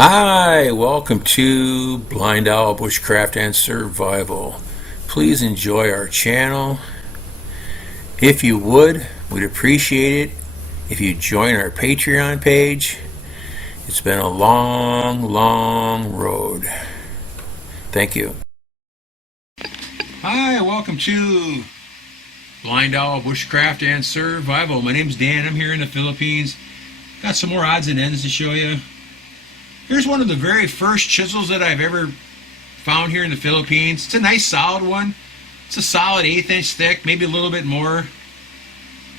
Hi, welcome to BlindOwl Bushcraft and Survival. Please enjoy our channel. If you would, we'd appreciate it if you join our Patreon page. It's been a long road. Thank you. Hi, welcome to BlindOwl Bushcraft and Survival. My name's Dan. I'm here in the Philippines. Got some more odds and ends to show you. Here's one of the very first chisels that I've ever found here in the Philippines. It's a nice solid one. It's a solid 1/8 inch thick, maybe a little bit more.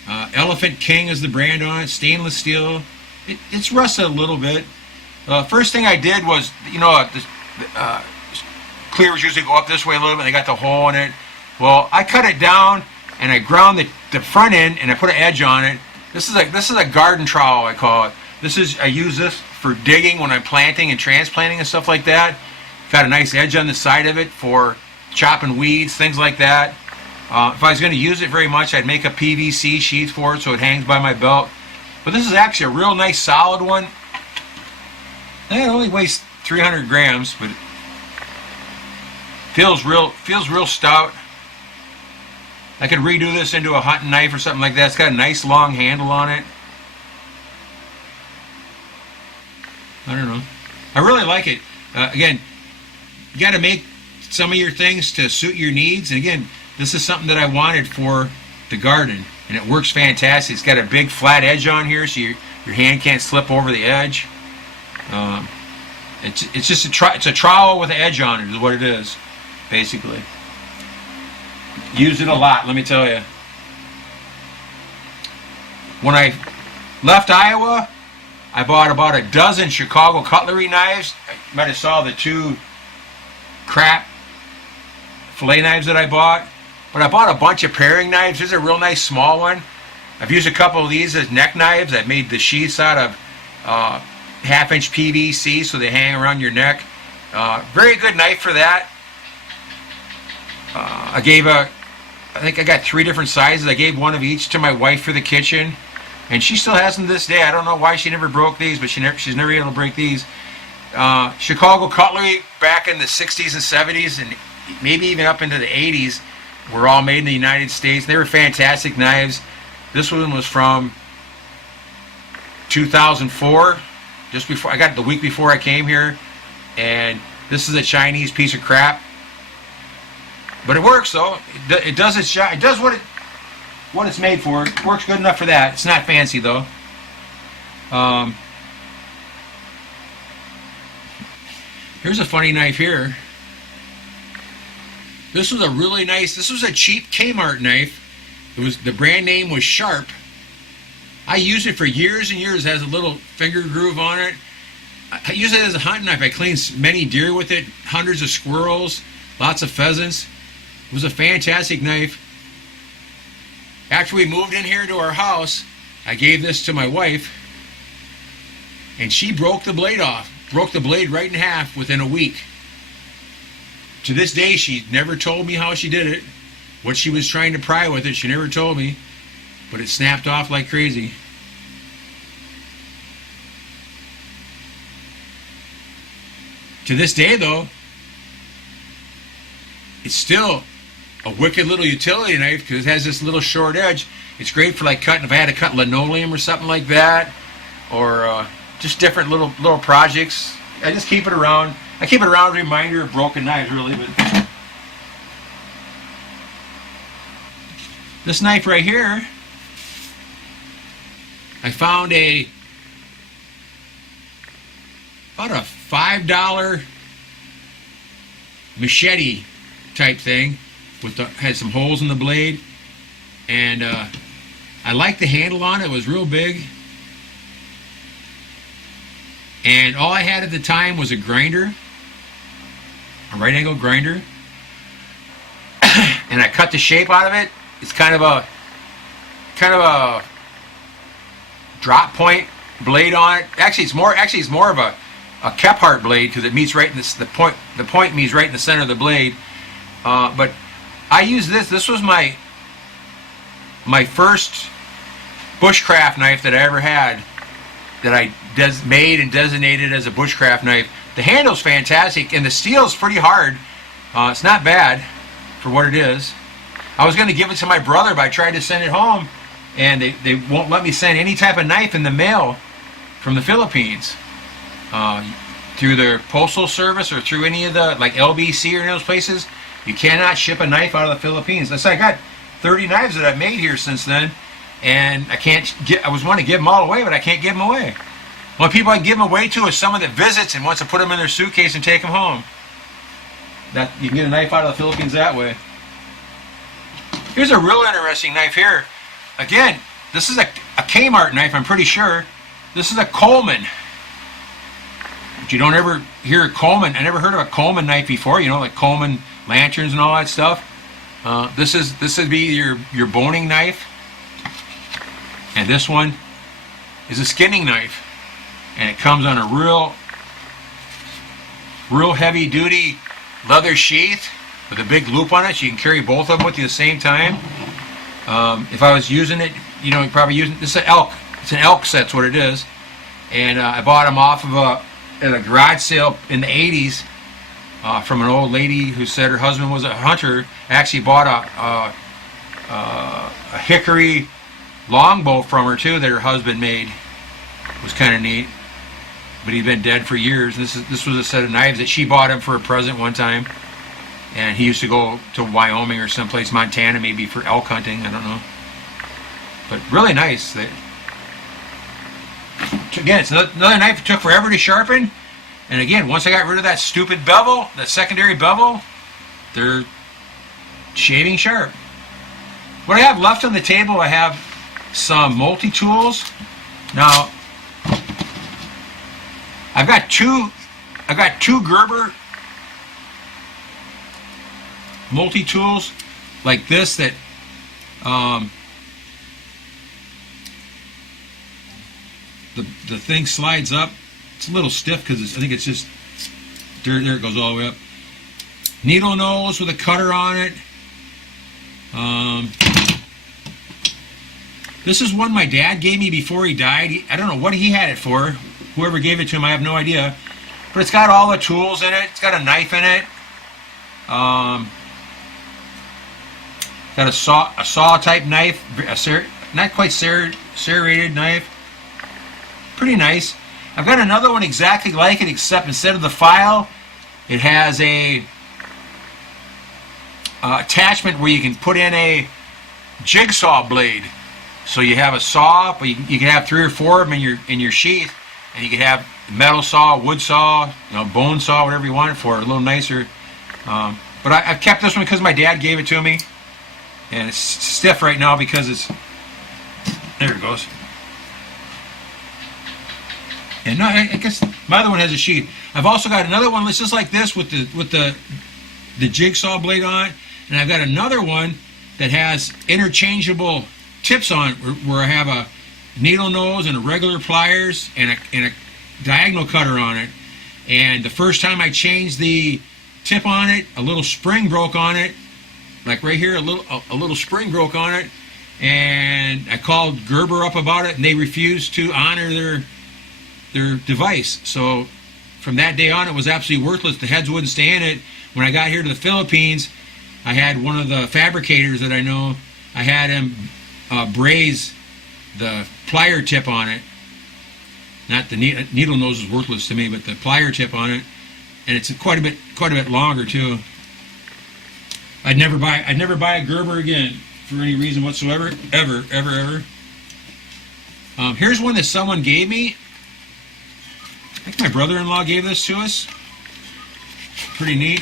Elephant King is the brand on it, stainless steel. It's rusted a little bit. First thing I did was, the cleavers usually go up this way a little bit, and they got the hole in it. Well, I cut it down and I ground the front end and I put an edge on it. This is a garden trowel, I call it. I use this for digging when I'm planting and transplanting and stuff like that. Got a nice edge on the side of it for chopping weeds, things like that. If I was going to use it very much, I'd make a PVC sheath for it so it hangs by my belt. But this is actually a real nice solid one. And it only weighs 300 grams, but it feels real stout. I could redo this into a hunting knife or something like that. It's got a nice long handle on it. I don't know. I really like it. Again, you got to make some of your things to suit your needs. And again, this is something that I wanted for the garden, and it works fantastic. It's got a big flat edge on here, so your hand can't slip over the edge. It's just a trowel with an edge on it, is what it is, basically. Use it a lot, let me tell you. When I left Iowa, I bought about a dozen Chicago cutlery knives. You might have saw the 2 crap fillet knives that I bought. But I bought a bunch of paring knives. Here's a real nice small one. I've used a couple of these as neck knives. I've made the sheaths out of 1/2 inch PVC so they hang around your neck. Very good knife for that. I think I got 3 different sizes. I gave one of each to my wife for the kitchen. And she still has them to this day. I don't know why she never broke these, but she's never able to break these. Chicago cutlery back in the 60s and 70s and maybe even up into the 80s were all made in the United States. They were fantastic knives. This one was from 2004, just before I got it the week before I came here. And this is a Chinese piece of crap. But it works though. It does its job. It does what it's made for. It works good enough for that. It's not fancy though. Here's a funny knife here. This was a cheap Kmart knife. The brand name was Sharp. I used it for years and years. It has a little finger groove on it. I use it as a hunting knife. I cleaned many deer with it, hundreds of squirrels, lots of pheasants. It was a fantastic knife. After we moved in here to our house, I gave this to my wife, and she broke the blade off. Broke the blade right in half within a week. To this day, she never told me how she did it. What she was trying to pry with it, she never told me. But it snapped off like crazy. To this day, though, it's still a wicked little utility knife because it has this little short edge. It's great for like cutting, if I had to cut linoleum or something like that, or just different little projects. I just keep it around. I keep it around as a reminder of broken knives, really. But this knife right here, I found about a $5 machete type thing. Had some holes in the blade, and I liked the handle on it. It was real big, and all I had at the time was a grinder, a right angle grinder, and I cut the shape out of it. It's kind of a drop point blade on it. Actually, it's more of a Kephart blade because it meets right in the point meets right in the center of the blade, but I used this. This was my first bushcraft knife that I ever had. made and designated as a bushcraft knife. The handle's fantastic, and the steel's pretty hard. It's not bad for what it is. I was going to give it to my brother, but I tried to send it home, and they won't let me send any type of knife in the mail from the Philippines. Through their postal service or through any of the, like LBC or any of those places, you cannot ship a knife out of the Philippines. I got 30 knives that I've made here since then, and I was wanting to give them all away, but I can't give them away. The only people I can give them away to is someone that visits and wants to put them in their suitcase and take them home. That you can get a knife out of the Philippines that way. Here's a real interesting knife here. Again, this is a Kmart knife, I'm pretty sure. This is a Coleman. But you don't ever hear a Coleman. I never heard of a Coleman knife before, you know, like Coleman lanterns and all that stuff. This would be your boning knife. And this one is a skinning knife. And it comes on a real heavy duty leather sheath with a big loop on it, so you can carry both of them with you at the same time. If I was using it, you know, you're probably using this is an elk. It's an elk set's what it is. And I bought them off of at a garage sale in the 80s from an old lady who said her husband was a hunter. I actually bought a hickory longbow from her too that her husband made. It was kind of neat. But he'd been dead for years. This was a set of knives that she bought him for a present one time. And he used to go to Wyoming or someplace, Montana maybe, for elk hunting. I don't know. But really nice. Again, it's another knife that took forever to sharpen. And again, once I got rid of that stupid bevel, that secondary bevel, they're shaving sharp. What I have left on the table, I have some multi-tools. Now, I've got two Gerber multi-tools like this that the thing slides up. It's a little stiff because I think it's just there it goes all the way up. Needle nose with a cutter on it. This is one my dad gave me before he died. I don't know what he had it for. Whoever gave it to him, I have no idea. But it's got all the tools in it. It's got a knife in it. Got a saw type knife, not quite serrated knife. Pretty nice. I've got another one exactly like it, except instead of the file, it has a attachment where you can put in a jigsaw blade. So you have a saw, but you can have 3 or 4 of them in your sheath. And you can have metal saw, wood saw, you know, bone saw, whatever you want it for, a little nicer. But I've kept this one because my dad gave it to me. And it's stiff right now because it's... There it goes. And no, I guess my other one has a sheath. I've also got another one that's just like this with the jigsaw blade on it. And I've got another one that has interchangeable tips on it where I have a needle nose and a regular pliers and a diagonal cutter on it. And the first time I changed the tip on it, a little spring broke on it, like right here, a little spring broke on it, and I called Gerber up about it, and they refused to honor their device. So from that day on, it was absolutely worthless. The heads wouldn't stay in it. When I got here to the Philippines, I had one of the fabricators that I know. I had him braze the plier tip on it. Not the needle nose is worthless to me, but the plier tip on it, and it's quite a bit longer too. I'd never buy a Gerber again for any reason whatsoever, ever. Here's one that someone gave me. I think my brother-in-law gave this to us. Pretty neat.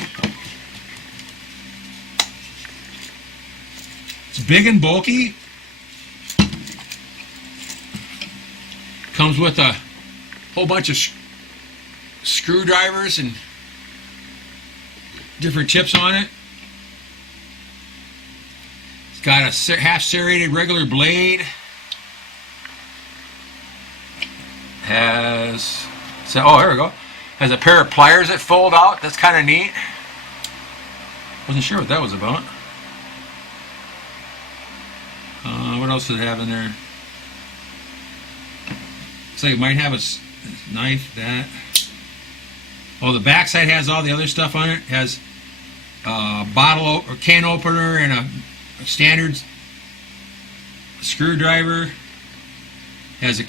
It's big and bulky. Comes with a whole bunch of screwdrivers and different tips on it. It's got a half serrated regular blade. Oh, here we go. Has a pair of pliers that fold out. That's kind of neat. Wasn't sure what that was about. What else did it have in there? Looks like it might have a knife, that. Oh, the backside has all the other stuff on it. It has a bottle or can opener and a standard screwdriver. It has a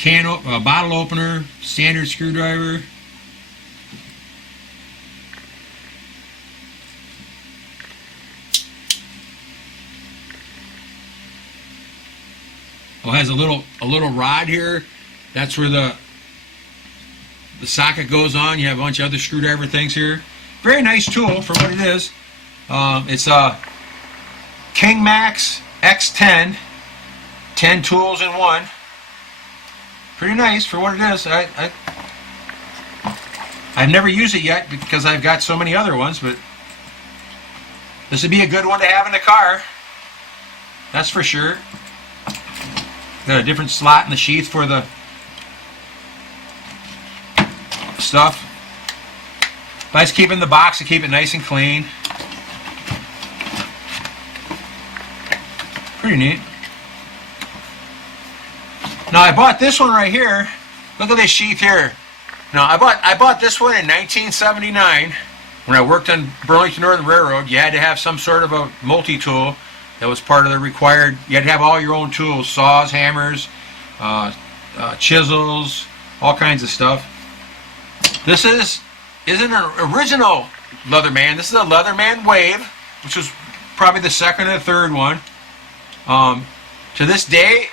bottle opener, standard screwdriver. Oh, it has a little rod here. That's where the socket goes on. You have a bunch of other screwdriver things here. Very nice tool for what it is. It's a King Max X10, 10 tools in one. Pretty nice for what it is. I've never used it yet because I've got so many other ones, but this would be a good one to have in the car. That's for sure. Got a different slot in the sheath for the stuff. Nice keeping the box to keep it nice and clean. Pretty neat. Now I bought this one right here. Look at this sheath here. Now I bought this one in 1979 when I worked on Burlington Northern Railroad. You had to have some sort of a multi-tool. That was part of the required. You had to have all your own tools: saws, hammers, chisels, all kinds of stuff. This isn't an original Leatherman. This is a Leatherman Wave, which was probably the second or third one. To this day,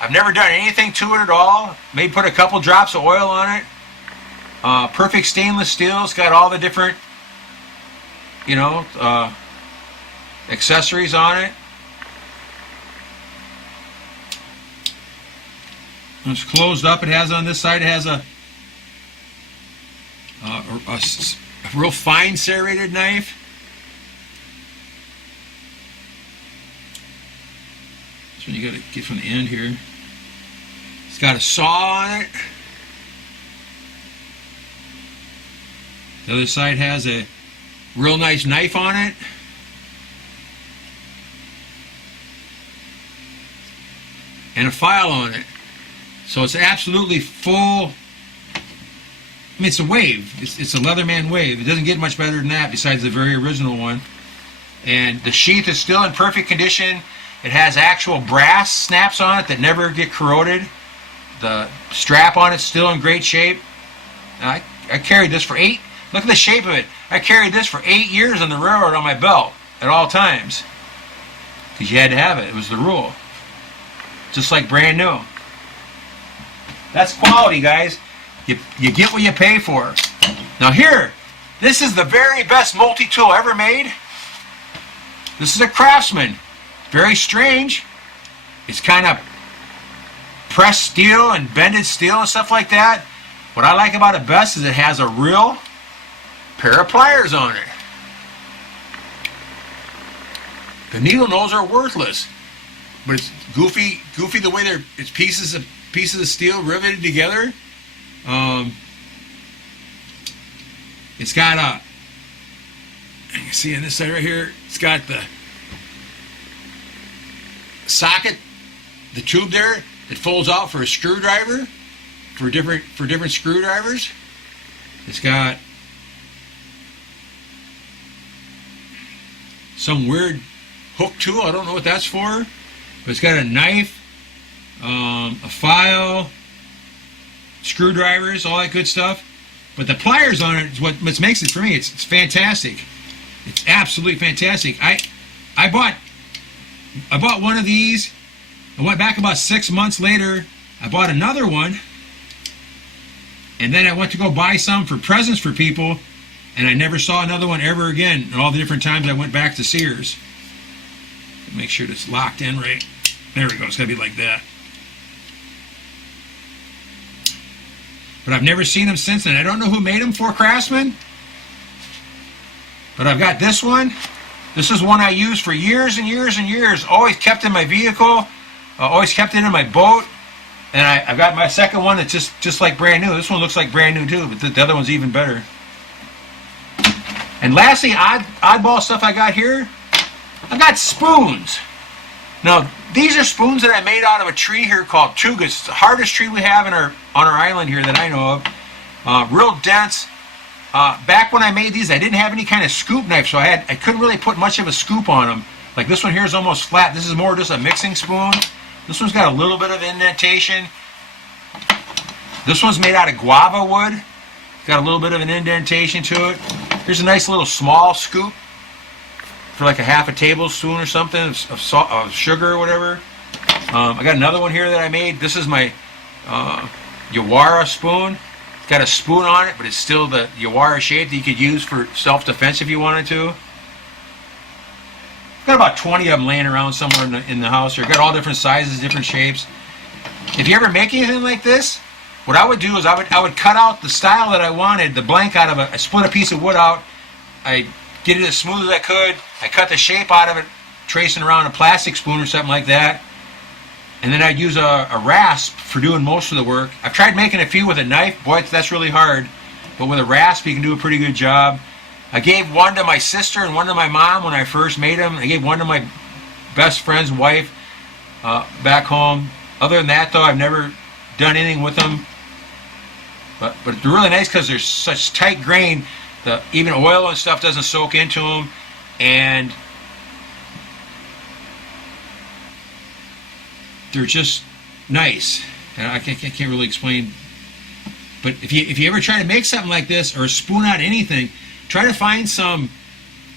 I've never done anything to it at all. Maybe put a couple drops of oil on it. Perfect stainless steel. It's got all the different, accessories on it. When it's closed up, it has on this side, it has a real fine serrated knife. That's what you got to get from the end here. It's got a saw on it. The other side has a real nice knife on it. And a file on it. So it's absolutely full. I mean, it's a Wave. It's a Leatherman Wave. It doesn't get much better than that besides the very original one. And the sheath is still in perfect condition. It has actual brass snaps on it that never get corroded. The strap on it's still in great shape. I carried this for look at the shape of it. I carried this for 8 years on the railroad on my belt at all times. Because you had to have it. It was the rule. Just like brand new. That's quality, guys. You get what you pay for. Now here, this is the very best multi-tool ever made. This is a Craftsman. Very strange. It's kind of pressed steel and bended steel and stuff like that. What I like about it best is it has a real pair of pliers on it. The needle nose are worthless, but it's goofy the way it's pieces of steel riveted together. It's got you can see on this side right here, it's got the socket, the tube there that folds out for a screwdriver, for different screwdrivers. It's got some weird hook tool, I don't know what that's for, but it's got a knife, a file, screwdrivers, all that good stuff. But the pliers on it is what makes it for me. It's fantastic. It's absolutely fantastic. I bought one of these. I went back about 6 months later. I bought another one, and then I went to go buy some for presents for people, and I never saw another one ever again. And all the different times I went back to Sears. Make sure it's locked in right. There we go. It's got to be like that. But I've never seen them since then. I don't know who made them for Craftsman. But I've got this one. This is one I used for years and years and years. Always kept in my vehicle. Always kept it in my boat. And I've got my second one that's just like brand new. This one looks like brand new too, but the other one's even better. And lastly, oddball stuff I got here. I got spoons. Now, These are spoons that I made out of a tree here called tuga. It's the hardest tree we have on our island here that I know of. Real dense. Back when I made these, I didn't have any kind of scoop knife, so I couldn't really put much of a scoop on them. Like this one here is almost flat. This is more just a mixing spoon. This one's got a little bit of indentation. This one's made out of guava wood. Got a little bit of an indentation to it. Here's a nice little small scoop for like a half a tablespoon or something of salt, of sugar or whatever. I got another one here that I made. This is my Yawara spoon. It's got a spoon on it, but it's still the Yawara shape that you could use for self-defense if you wanted to. Got about 20 of them laying around somewhere in the house here. Got all different sizes, different shapes. If you ever make anything like this, what I would do is I would cut out the style that I wanted, the blank out of it. I split a piece of wood out. I get it as smooth as I could. I cut the shape out of it, tracing around a plastic spoon or something like that. And then I'd use a rasp for doing most of the work. I've tried making a few with a knife. Boy, that's really hard. But with a rasp, you can do a pretty good job. I gave one to my sister and one to my mom when I first made them. I gave one to my best friend's wife back home. Other than that, though, I've never done anything with them. But they're really nice because they're such tight grain. Even oil and stuff doesn't soak into them. And they're just nice. And I can't really explain. But if you ever try to make something like this or spoon out anything, try to find some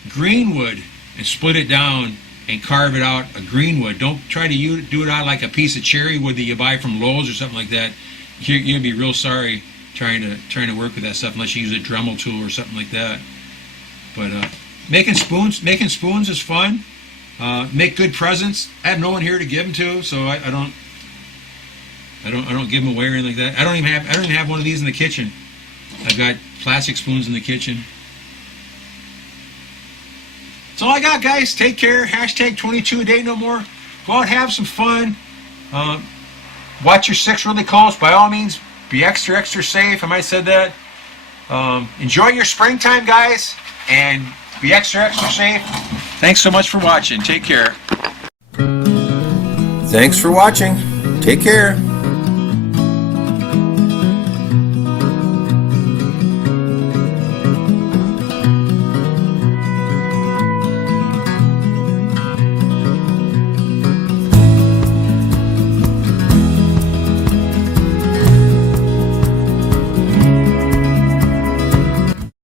green wood and split it down and carve it out a green wood. Don't try to do it out like a piece of cherry wood that you buy from Lowe's or something like that. You're gonna be real sorry trying to work with that stuff unless you use a Dremel tool or something like that. But making spoons is fun. Make good presents. I have no one here to give them to, so I don't give them away or anything like that. I don't even have one of these in the kitchen. I've got plastic spoons in the kitchen. That's all I got, guys. Take care. Hashtag 22 a day no more. Go out and have some fun. Watch your six really close. By all means, be extra safe. I might have said that. Enjoy your springtime, guys, and be extra safe. Thanks so much for watching. Take care. Thanks for watching. Take care.